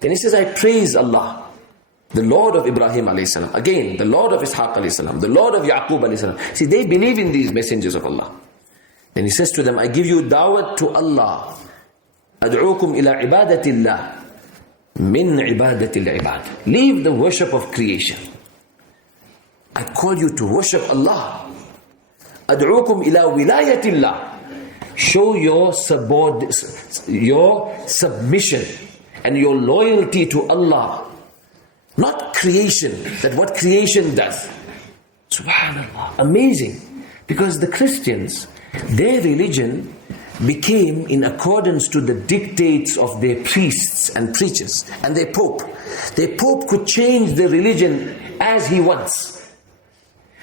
Then he says, I praise Allah, the Lord of Ibrahim alayhi salam. Again, the Lord of Ishaq alayhi salam, the Lord of Yaqub alayhi salam. See, they believe in these messengers of Allah. Then he says to them, I give you dawah to Allah. Ad'ukum ila ibadatillah min ibadatil ibad. Leave the worship of creation. I call you to worship Allah. Ad'ukum ila wilayatillah. Show your submission and your loyalty to Allah. Not creation, that what creation does. Subhanallah. Amazing. Because the Christians, their religion became in accordance to the dictates of their priests and preachers and their pope. Their pope could change the religion as he wants.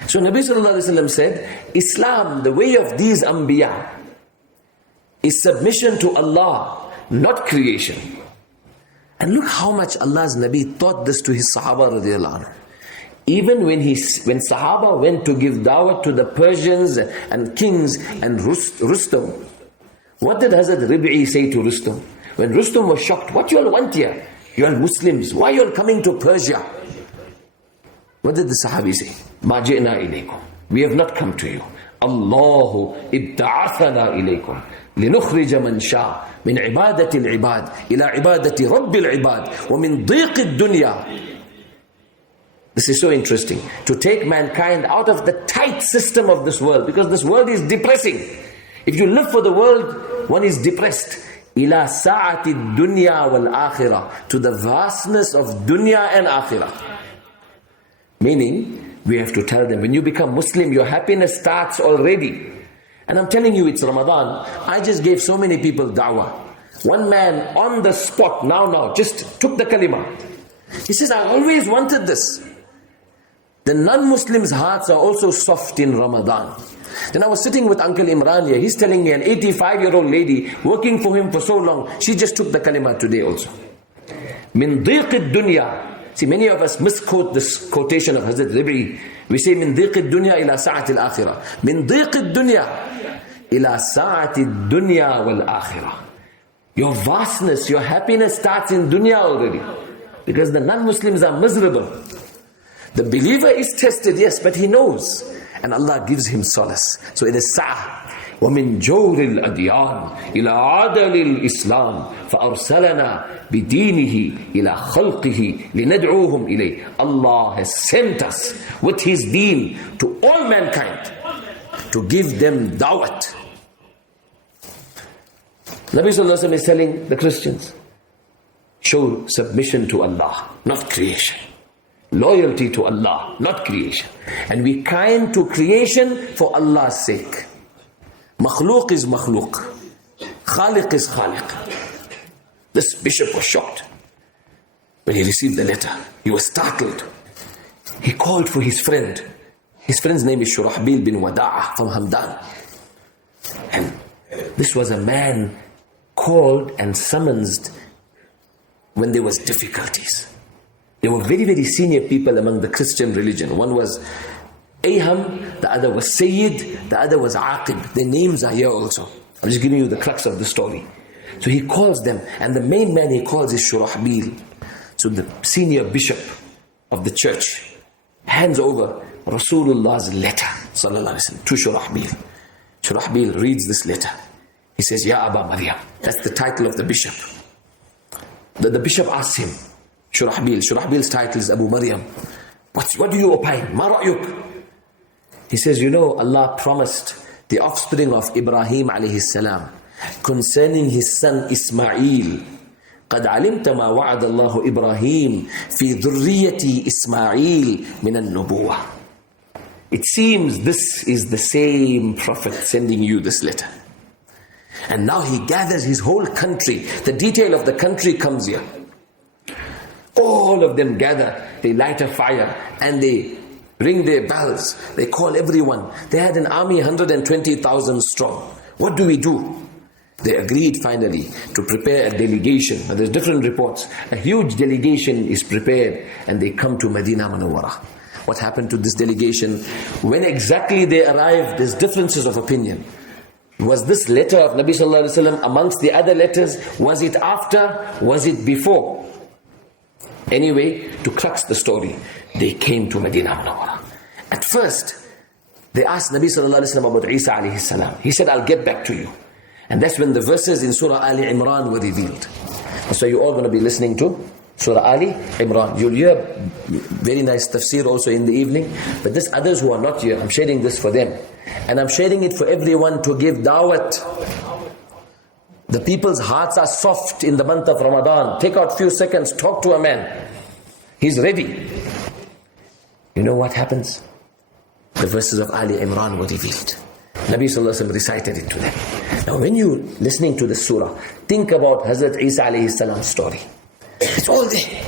So Nabi sallallahu alaihi wasallam said, Islam, the way of these Anbiya, is submission to Allah, not creation. And look how much Allah's Nabi taught this to his Sahaba radiallahu anhu. Even when Sahaba went to give dawah to the Persians and kings and Rustam, what did Hazrat Rib'i say to Rustam? When Rustam was shocked, what you all want here? You all Muslims, why you all coming to Persia? What did the Sahabi say? Ma ji'na ilaykum. We have not come to you. Allahu ibta'athana ilaykum. لنخرج من شاء من عبادة العباد إلى عبادة رب العباد ومن ضيق الدنيا. This is so interesting. To take mankind out of the tight system of this world, because this world is depressing. If you live for the world, one is depressed. إلى ساعة الدنيا والآخرة. To the vastness of dunya and akhirah. Meaning, we have to tell them, when you become Muslim, your happiness starts already. And I'm telling you, it's Ramadan. I just gave so many people da'wah. One man on the spot, now, just took the kalima. He says, I always wanted this. The non-Muslims' hearts are also soft in Ramadan. Then I was sitting with Uncle Imran here. He's telling me an 85-year-old lady working for him for so long, she just took the kalima today also. Min dhiqid dunya. See, many of us misquote this quotation of Hazrat Rib'i. We say, min dhiqid dunya ila sa'ati al-akhirah. Min dhiqid dunya ila sa'ati dunya wal akhirah. Your vastness, your happiness starts in dunya already. Because the non-Muslims are miserable. The believer is tested, yes, but he knows. And Allah gives him solace. So it is sa'ah. وَمِن جَوْرِ الْأَدْيَانِ إِلَىٰ عَدَلِ الْإِسْلَامِ فَأَرْسَلَنَا بِدِينِهِ إِلَىٰ خَلْقِهِ لِنَدْعُوهُمْ إِلَيْهِ. Allah has sent us with His deen to all mankind to give them dawat. Nabi Sallallahu Alaihi Wasallam is telling the Christians, show submission to Allah, not creation. Loyalty to Allah, not creation. And be kind to creation for Allah's sake. Makhluq is makhluq. Khaliq is khaliq. This bishop was shocked when he received the letter. He was startled. He called for his friend. His friend's name is Shurahbil bin Wada'a from Hamdan. And this was a man called and summoned when there was difficulties. There were very, very senior people among the Christian religion. One was Aham, the other was Sayyid, the other was Aqib. Their names are here also. I'm just giving you the crux of the story. So he calls them, and the main man he calls is Shurahbil. So the senior bishop of the church hands over Rasulullah's letter, sallallahu alaihi wasallam, to Shurahbil. Shurahbil reads this letter. He says, Ya Aba Maryam. That's the title of the bishop. The bishop asks him, Shurahbil's title is Abu Maryam. What do you opine? Ma ra'yuk? He says, you know, Allah promised the offspring of Ibrahim alayhi salam concerning his son Ismail. قَدْ عَلِمْتَ مَا وَعَدَ اللَّهُ إِبْرَاهِيمَ فِي ذُرِّيَّةِ إِسْمَاعِيلِ مِنَ النُّبُوَّةِ. It seems this is the same prophet sending you this letter. And now he gathers his whole country. The detail of the country comes here. All of them gather, they light a fire and they ring their bells. They call everyone. They had an army 120,000 strong. What do we do? They agreed finally to prepare a delegation. Now there's different reports. A huge delegation is prepared and they come to Medina Munawwarah. What happened to this delegation? When exactly they arrived, there's differences of opinion. Was this letter of Nabi Sallallahu Alaihi Wasallam amongst the other letters? Was it after? Was it before? Anyway, to crux the story, they came to Medina Munawwara. At first, they asked Nabi sallallahu alayhi wa sallam about Isa alayhi salam. He said, I'll get back to you. And that's when the verses in Surah Ali Imran were revealed. So you're all going to be listening to Surah Ali Imran. You'll hear very nice tafsir also in the evening. But there's others who are not here. I'm sharing this for them. And I'm sharing it for everyone to give dawat. The people's hearts are soft in the month of Ramadan. Take out a few seconds, talk to a man. He's ready. You know what happens? The verses of Ali Imran were revealed. Nabi sallallahu alaihi wasallam recited it to them. Now when you're listening to the surah, think about Hazrat Isa alayhi salam's story. It's all there.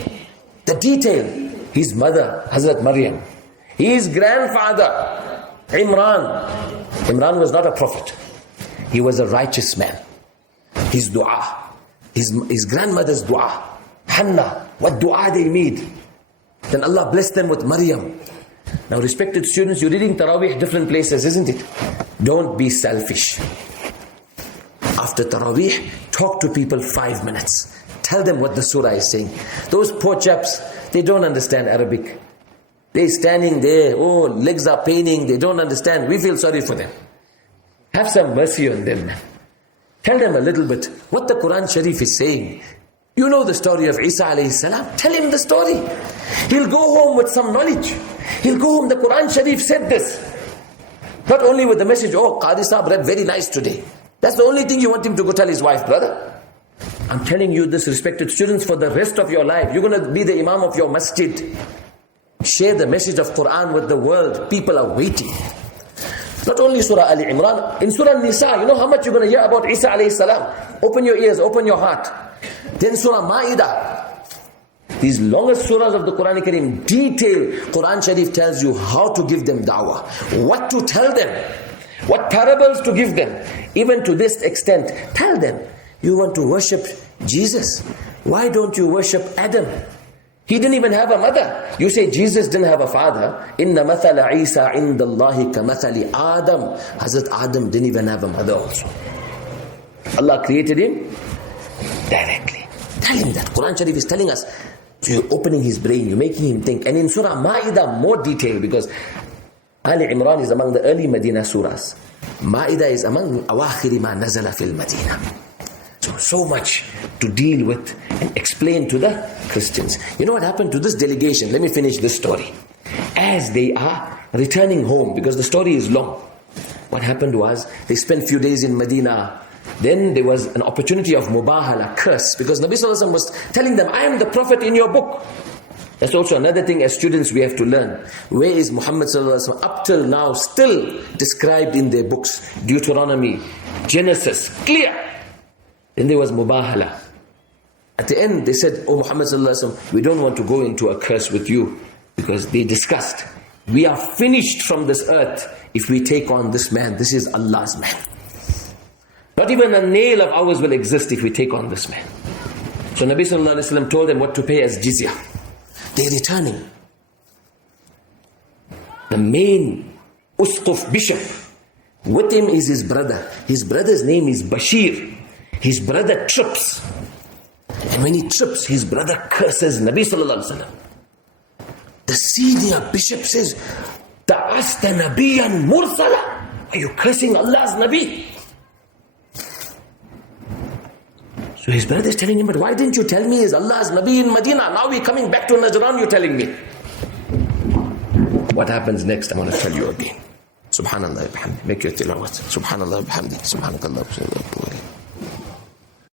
The detail. His mother, Hazrat Maryam. His grandfather, Imran. Imran was not a prophet. He was a righteous man. His dua. His grandmother's dua. Hannah. What dua they made. Then Allah blessed them with Maryam. Now respected students, you're reading Taraweeh different places, isn't it? Don't be selfish. After Taraweeh, talk to people 5 minutes. Tell them what the surah is saying. Those poor chaps, they don't understand Arabic. They're standing there, oh, legs are paining, they don't understand. We feel sorry for them. Have some mercy on them. Tell them a little bit what the Quran Sharif is saying. You know the story of Isa alayhi salam. Tell him the story. He'll go home with some knowledge. He'll go home, the Quran Sharif said this. Not only with the message, oh, Qadi Sahib read very nice today. That's the only thing you want him to go tell his wife, brother. I'm telling you this, respected students, for the rest of your life. You're going to be the imam of your masjid. Share the message of Quran with the world. People are waiting. Not only Surah Ali Imran, in Surah Nisa, you know how much you're going to hear about Isa alayhi salam. Open your ears, open your heart. Then Surah Ma'idah. These longest surahs of the Quranic in detail, Quran Sharif tells you how to give them dawah, what to tell them, what parables to give them. Even to this extent, tell them, you want to worship Jesus. Why don't you worship Adam? He didn't even have a mother. You say Jesus didn't have a father. Inna mathala Isa indallahi ka mathali Adam. Hazrat Adam didn't even have a mother also. Allah created him directly. Tell him that. Quran Sharif is telling us. So you're opening his brain, you're making him think. And in Surah Ma'idah, more detail, because Ali Imran is among the early Medina surahs. Ma'idah is among awakhiri ma nazala fil Medina. So much to deal with and explain to the Christians. You know what happened to this delegation? Let me finish this story. As they are returning home, because the story is long, what happened was, they spent a few days in Medina. Then there was an opportunity of mubahala, curse, because Nabi sallallahu alaihi wasallam was telling them, I am the prophet in your book. That's also another thing as students we have to learn. Where is Muhammad sallallahu alaihi wasallam up till now still described in their books? Deuteronomy, Genesis, clear. Then there was mubahala. At the end they said, oh Muhammad sallallahu alaihi wasallam, we don't want to go into a curse with you, because they discussed, we are finished from this earth if we take on this man. This is Allah's man. Not even a nail of ours will exist if we take on this man. So Nabi sallallahu alaihi wasallam told them what to pay as jizya. They're returning. The main usquf bishop, with him is his brother. His brother's name is Bashir. His brother trips. And when he trips, his brother curses Nabi sallallahu alaihi wasallam. The senior bishop says, Ta'asta nabiyan mursala. Are you cursing Allah's Nabi? So his brother is telling him, but why didn't you tell me is Allah's Nabi in Medina? Now we're coming back to Najran, you're telling me. What happens next, I want to tell you again. Subhanallah bihamdi. Make your tilawat. Subhanallah bihamdi. Subhanakallah.